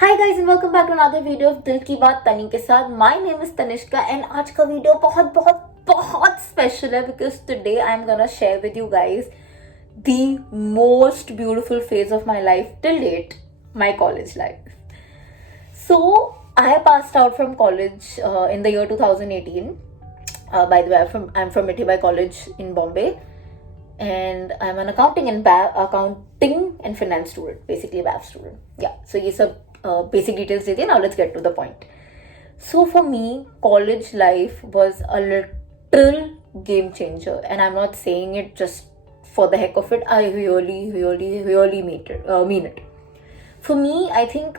Hi guys and welcome back to another video of दिल की बात तनी के साथ. My name is Tanishka and आज का वीडियो बहुत बहुत बहुत स्पेशल है because today I am gonna share with you guys the most beautiful phase of my life till date, my college life. So I passed out from college in the year 2018. By the way, I'm from Mithibai College in Bombay, and I'm an accounting and finance student, basically a BAF student. Yeah, so ये सब basic details दे दिए. Now let's get to the point. So for me, college life was a literal game changer, and I'm not saying it just for the heck of it. I really mean it. For me, I think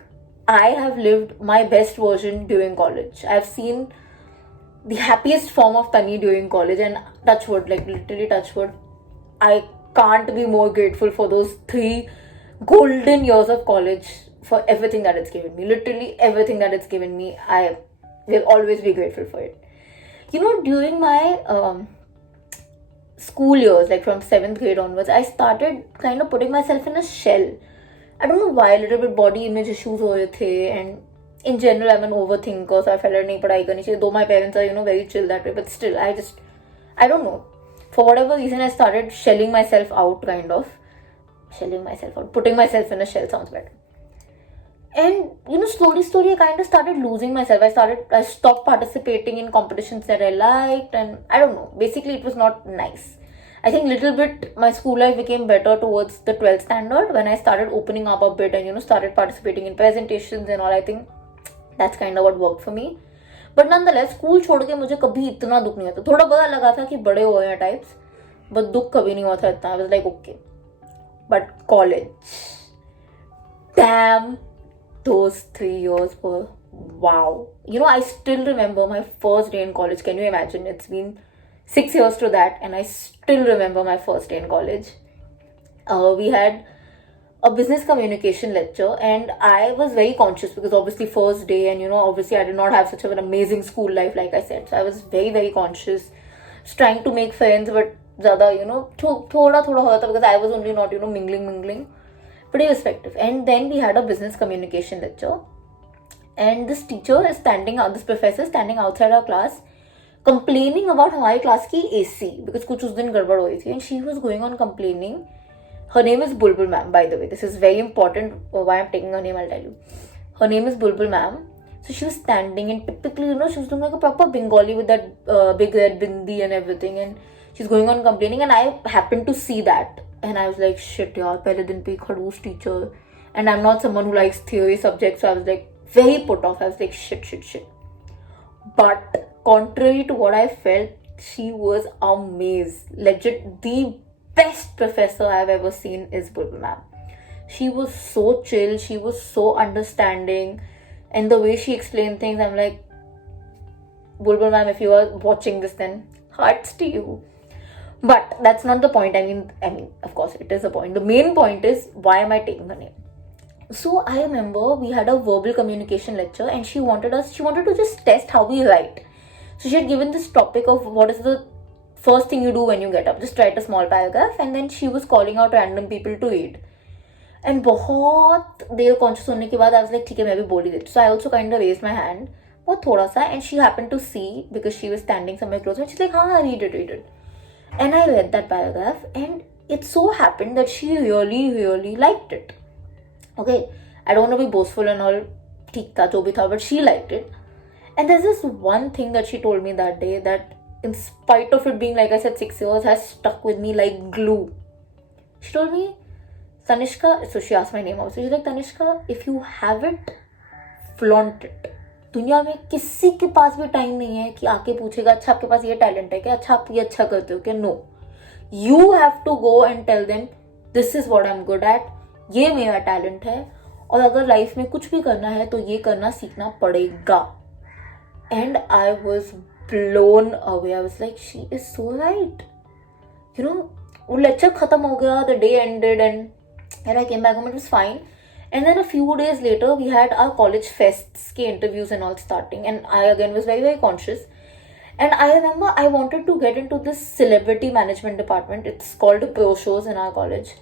I have lived my best version during college. I've seen the happiest form of Tani during college, and touch wood, like literally touch wood, I can't be more grateful for those 3 golden years of college, for everything that it's given me. Literally everything that it's given me, I will always be grateful for it. You know, during my school years, like from 7th grade onwards, I started kind of putting myself in a shell. I don't know why, a little bit body image issues ho rahe the, and in general I'm an overthinker, so I felt like nahi padhai karni chahiye, though my parents are, you know, very chill that way, but still I don't know, for whatever reason I started shelling myself out, putting myself in a shell sounds better. And you know, slowly I kind of started losing myself. I stopped participating in competitions that I liked, and I don't know, basically it was not nice. I think little bit my school life became better towards the 12th standard when I started opening up a bit and, you know, started participating in presentations and all. I think that's kind of what worked for me. But nonetheless, school छोड़ के मुझे कभी इतना दुख नहीं होता. थोड़ा बुरा लगा था कि बड़े हो गए टाइप्स, बट दुख कभी नहीं हुआ था इतना. I was like okay. But college, damn, those 3 years were wow. You know, I still remember my first day in college. Can you imagine? It's been 6 years to that, and I still remember my first day in college. We had a business communication lecture, and I was very conscious because obviously first day, and you know, obviously I did not have such an amazing school life, like I said. So I was very conscious, just trying to make friends, but ज़्यादा, you know, थोड़ा हो रहा था because I was only not, you know, mingling, but irrespective. And then we had a business communication lecture, and this professor is standing outside our class complaining about हमारी class की AC because कुछ उस दिन गड़बड़ हो रही थी, and she was going on complaining. Her name is Bulbul ma'am, by the way. This is very important. Why I'm taking her name, I'll tell you. Her name is Bulbul ma'am. So she was standing, and typically, you know, she was doing like a proper Bengali with that big red bindi and everything, and she's going on complaining, and I happened to see that, and I was like, shit, yaar, pehle din pe khadoos teacher, and I'm not someone who likes theory subjects, so I was like very put off. I was like, shit. But contrary to what I felt, she was amazed. Legit, the best professor I've ever seen is Bulbul ma'am. She was so chill, she was so understanding, and the way she explained things, I'm like, Bulbul ma'am, if you are watching this, then hearts to you. But that's not the point. I mean, of course, it is a point. The main point is, why am I taking her name? So I remember we had a verbal communication lecture, and she wanted to just test how we write. So she had given this topic of what is the first thing you do when you get up. Just write a small paragraph, and then she was calling out random people to read. And बहुत देर conscious होने के बाद I was like, ठीक है, मैं भी बोल ही देती. So I also kind of raised my hand, बहुत थोड़ा सा, and she happened to see because she was standing somewhere close, and she's like, हाँ, read it. And I read that paragraph, and it so happened that she really liked it. Okay, I don't want to be boastful and all, ठीक था जो भी था, but she liked it. And there's this one thing that she told me that day that, in spite of it being, like I said, 6 years, has stuck with me like glue. She told me, Tanishka, so she asked my name also. She's like, Tanishka, if you have it, flaunt it. दुनिया में किसी के पास भी time नहीं है कि आके पूछेगा, अच्छा आपके पास ये टैलेंट है क्या, अच्छा आप ये अच्छा करते हो क्या. No, you have to go and tell them, this is what I am good at, ये मेरा टैलेंट है, और अगर लाइफ में कुछ भी करना है तो ये करना सीखना पड़ेगा. And I was blown away. I was like, she is so right. You know, वो lecture खत्म हो गया, the day ended, and I came back home. It was fine. And then a few days later, we had our college fests के interviews and all starting, and I again was very conscious. And I remember I wanted to get into this celebrity management department. It's called Pro Shows in our college.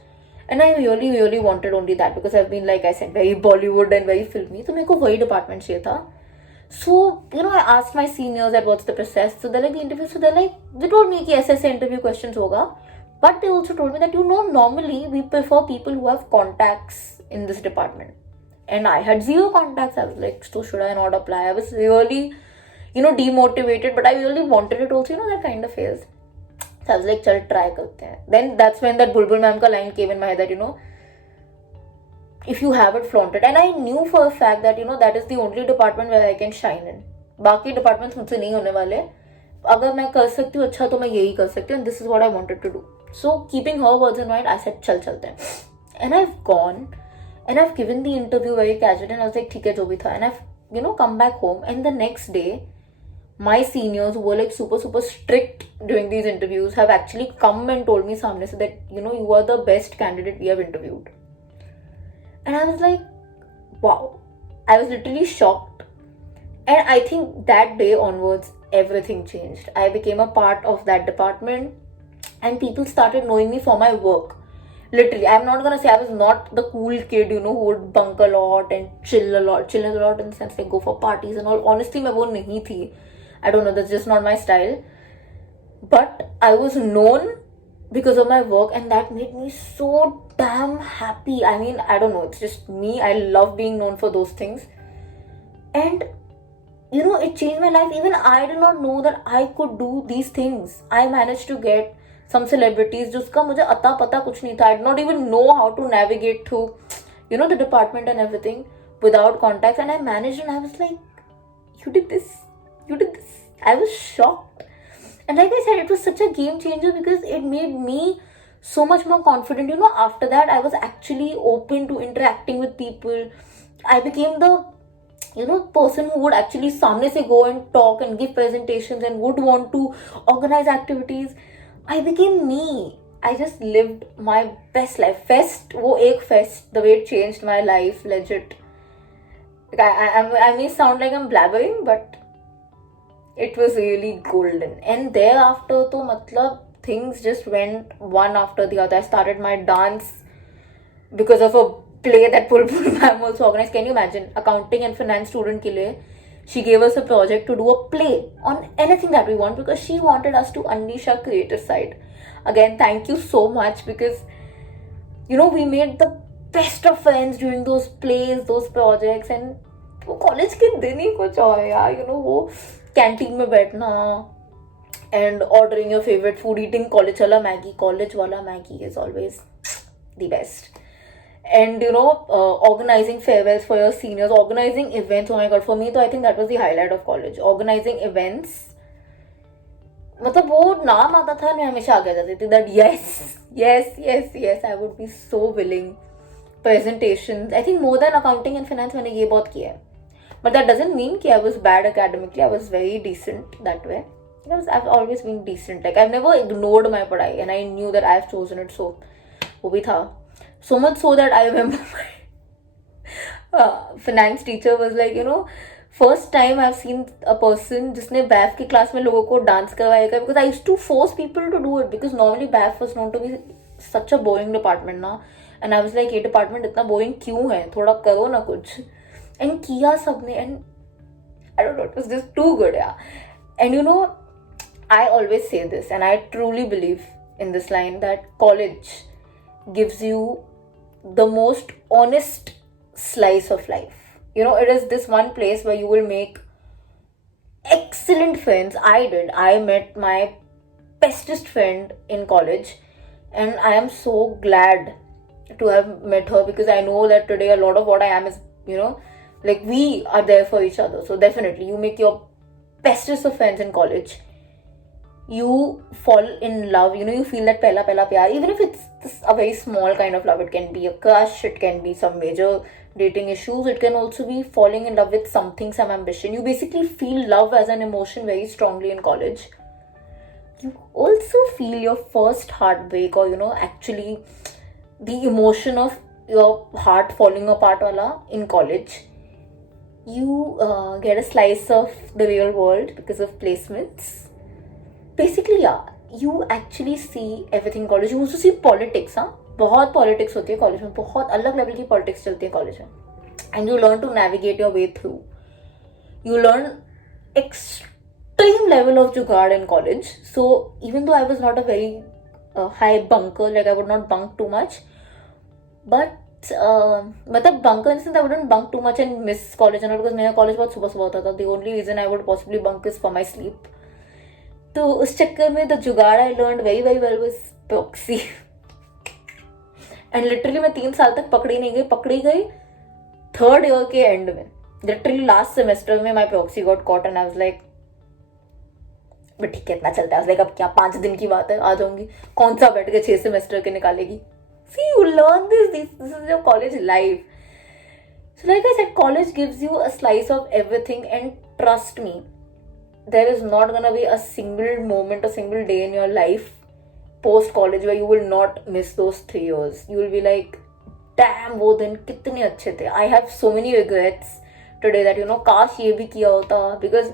And I really really wanted only that because I've been, like I said, very Bollywood and very filmy, तो मेरे को वही department चाहिए था. So, I asked my seniors that what's the process. So they're like, the interview. So they're like, they told me कि ऐसे interview questions होगा. But they also told me that, normally we prefer people who have contacts in this department. And I had zero contacts. I was like, so should I not apply? I was really, demotivated, but I really wanted it also, that kind of phase. So I was like, chal, try karte hain. Then that's when that Bulbul ma'am ka line came in my head that, if you have it, flaunt it. And I knew for a fact that, that is the only department where I can shine in. बाकी departments मुझसे नहीं होने वाले. अगर मैं कर सकती हूँ अच्छा तो मैं यही कर सकती हूँ. And this is what I wanted to do. So keeping her words in mind, I said चल चलते हैं. And I've gone and I've given the interview very casually and I was like ठीक है जो भी था. And I've come back home, and the next day my seniors who were like super super strict during these interviews have actually come and told me सामने से that you are the best candidate we have interviewed. And I was like, wow. I was literally shocked. And I think that day onwards, everything changed. I became a part of that department and people started knowing me for my work. Literally, I'm not gonna say I was not the cool kid, who would bunk a lot and chill a lot in the sense like go for parties and all. Honestly, मैं वो नहीं थी. I don't know, that's just not my style. But I was known because of my work, and that made me so damn happy. I mean, I don't know, it's just me. I love being known for those things. And it changed my life. Even I did not know that I could do these things. I managed to get some celebrities जिसका मुझे अता पता कुछ नहीं था. I did not even know how to navigate through the department and everything without contacts, and I managed. And I was like, you did this. I was shocked. And like I said, it was such a game changer because it made me so much more confident. After that, I was actually open to interacting with people. I became the, person who would actually सामने से go and talk and give presentations and would want to organize activities. I became me. I just lived my best life. Fest, वो एक fest, the way it changed my life, legit. I may sound like I'm blabbering, but it was really golden. And thereafter to matlab things just went one after the other. I started my dance because of a play that Bulbul ma'am also organized. Can you imagine? Accounting and finance student ke liye, she gave us a project to do a play on anything that we want because she wanted us to unleash our creative side. Again, thank you so much because we made the best of friends during those plays, those projects. And वो college के दिन ही कुछ और है यार. वो canteen में बैठना and ordering your favorite food, eating college wala Maggie is always the best. And organizing farewells for your seniors, organizing events. Oh my god, for me though I think that was the highlight of college. Organizing events, मतलब वो नाम आता था मैं हमेशा आगे जाती थी that yes I would be so willing. Presentations, I think more than accounting and finance मैंने ये बहुत किया है. But that doesn't mean कि I was bad academically. I was very decent that way. I've always been decent. Like I've never ignored my पढ़ाई, and I knew that I've chosen it, so वो भी था. So much so that I remember my finance teacher was like, first time I've seen a person जिसने BAF की class में लोगों को dance करवाएगा, because I used to force people to do it because normally BAF was known to be such a boring department ना. And I was like, ये department इतना boring क्यों है, थोड़ा करो ना कुछ. And किया सबने, and I don't know, it was just too good, yeah. And I always say this, and I truly believe in this line, that college gives you the most honest slice of life. It is this one place where you will make excellent friends. I met my bestest friend in college, and I am so glad to have met her because I know that today a lot of what I am is, like we are there for each other. So definitely you make your bestest of friends in college. You fall in love, you feel that pehla pyar, even if it's a very small kind of love. It can be a crush, it can be some major dating issues, it can also be falling in love with something, some ambition. You basically feel love as an emotion very strongly in college. You also feel your first heartbreak, or actually the emotion of your heart falling apart wala in college. You get a slice of the real world because of placements. Basically, yeah, you actually see everything in college. You also see politics, बहुत politics होती है college में, बहुत अलग level की politics चलती है college में. And you learn to navigate your way through. You learn extreme level of jugaad in college. So even though I was not a very high bunker, like I would not bunk too much, but मतलब bunker in the sense I wouldn't bunk too much and miss college and all, because मेरा college बहुत सुबह सुबह होता था. The only reason I would possibly bunk is for my sleep. तो उस चक्कर में the जुगाड़ I learned very very well was proxy. And literally मैं 3 साल तक पकड़ी गई थर्ड ईयर के एंड में. Literally last semester में my proxy got caught and I was like, but ठीक है इतना चलता है. I was like, अब क्या 5 दिन की बात है, आ जाऊंगी. कौन सा बैठ के 6 सेमेस्टर के निकालेगी. See, you learn this is your college life. So like I said, college gives you a slice of everything, and trust me, there is not gonna be a single moment, a single day in your life post college where you will not miss those 3 years. You will be like, damn, वो दिन कितने अच्छे थे. I have so many regrets today that, you know, काश ये भी किया होता. Because,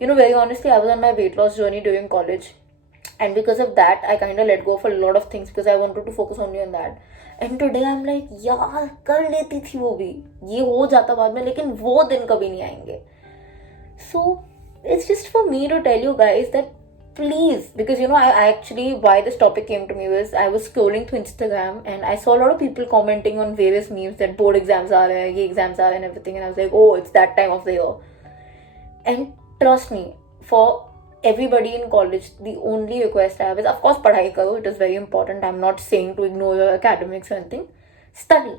you know, very honestly, I was on my weight loss journey during college, and because of that I kind of let go of a lot of things because I wanted to focus only on that. And today I'm like, यार कर लेती थी वो भी, ये हो जाता बाद में, लेकिन वो दिन कभी नहीं आएंगे. So it's just for me to tell you guys that please, because you know, I actually, why this topic came to me was I was scrolling through Instagram and I saw a lot of people commenting on various memes that board exams are and exams are and everything, and I was like, oh, it's that time of the year. And trust me, for everybody in college, the only request I have is, of course, padhai karo, it is very important. I'm not saying to ignore your academics or anything. Study.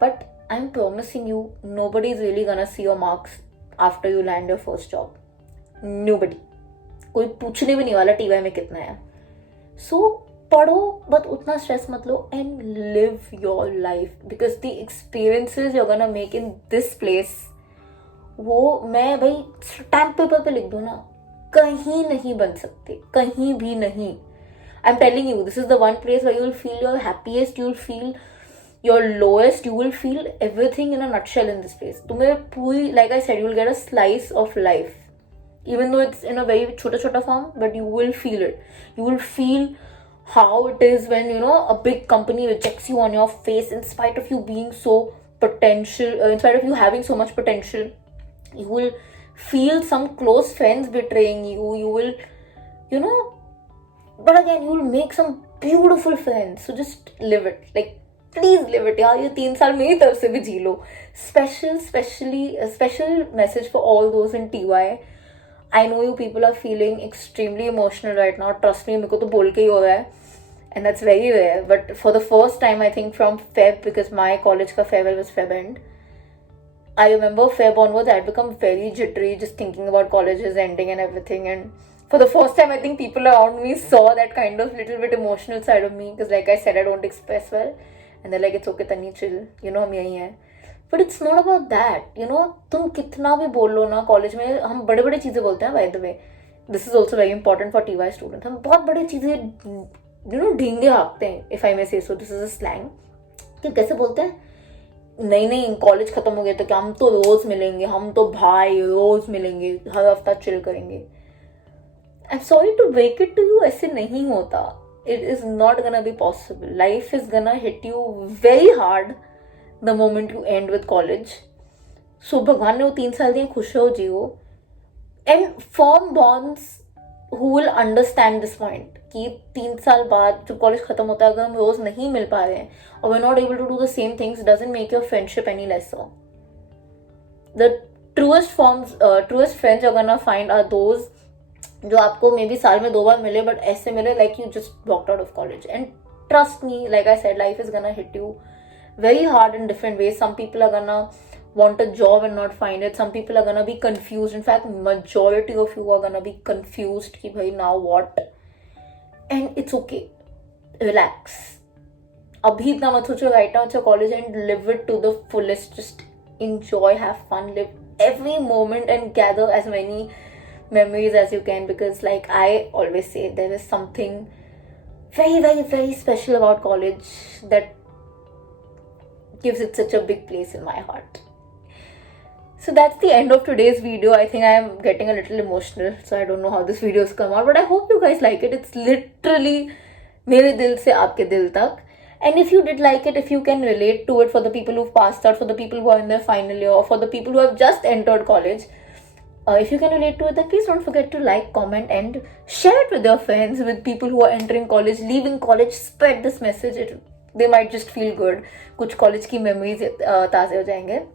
But I'm promising you, nobody is really gonna see your marks after you land your first job. Nobody. कोई पूछने भी नहीं वाला TY में कितना है. सो पढ़ो, but उतना स्ट्रेस मत लो, and live your life, because the experiences you gonna make in this place, वो मैं भाई स्टैम्प पेपर पे लिख दूँ ना, कहीं नहीं बन सकते, कहीं भी नहीं. I am telling you, this is the one place where you will feel your happiest, you will feel your lowest, you will feel everything in a nutshell in this place. तुम्हें पूरी, like I said, you will get a slice of life, even though it's in a very chota form, but you will feel it. You will feel how it is when, you know, a big company rejects you on your face in spite of you being so potential, in spite of you having so much potential. You will feel some close friends betraying you. You will, you know, but again, you will make some beautiful friends. So just live it. Like, please live it. यार, ये 3 साल मेरी तरफ से भी जी लो. Special message for all those in TY. I know you people are feeling extremely emotional right now. Trust me, मेरे को तो बोल के ही हो रहा है. And that's very rare. But for the first time, I think from Feb, because my college का farewell was Feb end, I remember Feb onwards, I had become very jittery just thinking about colleges ending and everything. And for the first time, I think people around me saw that kind of little bit emotional side of me. Because like I said, I don't express well. And they're like, it's okay, Tani, chill. You know, हम यही हैं. But it's not about that. You know, तुम कितना भी बोल लो ना, college में हम बड़े बड़े चीज़ें बोलते हैं. By the way, this is also very important for TY students. हम बहुत बड़ी चीज़ें, you know, ढींगे हाँकते हैं, if I may say so. This is a slang. कि कैसे बोलते हैं? नहीं कॉलेज खत्म हो गया तो क्या, हम तो रोज मिलेंगे, हम तो भाई रोज मिलेंगे, हर हफ्ता चिल करेंगे. I am sorry to break it to you, ऐसे नहीं होता. It is not gonna be possible. Life is gonna hit you very hard the moment you end with college. So भगवान ने वो 3 साल दिए, खुश हो जियो. And form bonds who will understand this point कि 3 साल बाद जब कॉलेज खत्म होता है, अगर हम रोज नहीं मिल पा रहे हैं और we are not able to do the same things, doesn't make your friendship any lesser. The truest friends you are gonna find are those जो आपको मे बी साल में 2 बार मिले, बट ऐसे मिले like you just walked out of college. And trust me, like I said, life is gonna hit you very hard in different ways. Some people are gonna want a job and not find it. Some people are gonna be confused. In fact, majority of you are gonna be confused ki bhai now what. And it's okay. Relax. Abhi itna mat socho, right now it's your college and live it to the fullest. Just enjoy, have fun, live every moment and gather as many memories as you can, because like I always say, there is something very, very, very special about college that gives it such a big place in my heart. So that's the end of today's video. I think I am getting a little emotional, so I don't know how this video's come out, but I hope you guys like it. It's literally मेरे दिल से आपके दिल तक. And if you did like it, if you can relate to it, for the people who've passed out, for the people who are in their final year, or for the people who have just entered college, if you can relate to it, then please don't forget to like, comment, and share it with your friends, with people who are entering college, leaving college. Spread this message. They might just feel good. Kuch college ki memories taze ho jayenge.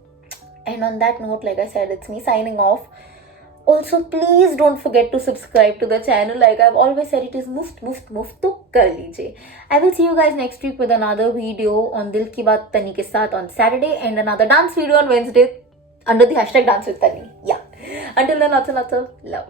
And on that note, like I said, it's me signing off. Also, please don't forget to subscribe to the channel. Like I've always said, it is muft to kar lijiye. I will see you guys next week with another video on Dil Ki Baat Tani ke saath on Saturday, and another dance video on Wednesday under the hashtag Dance with Tani. Yeah. Until then, lots and lots of love.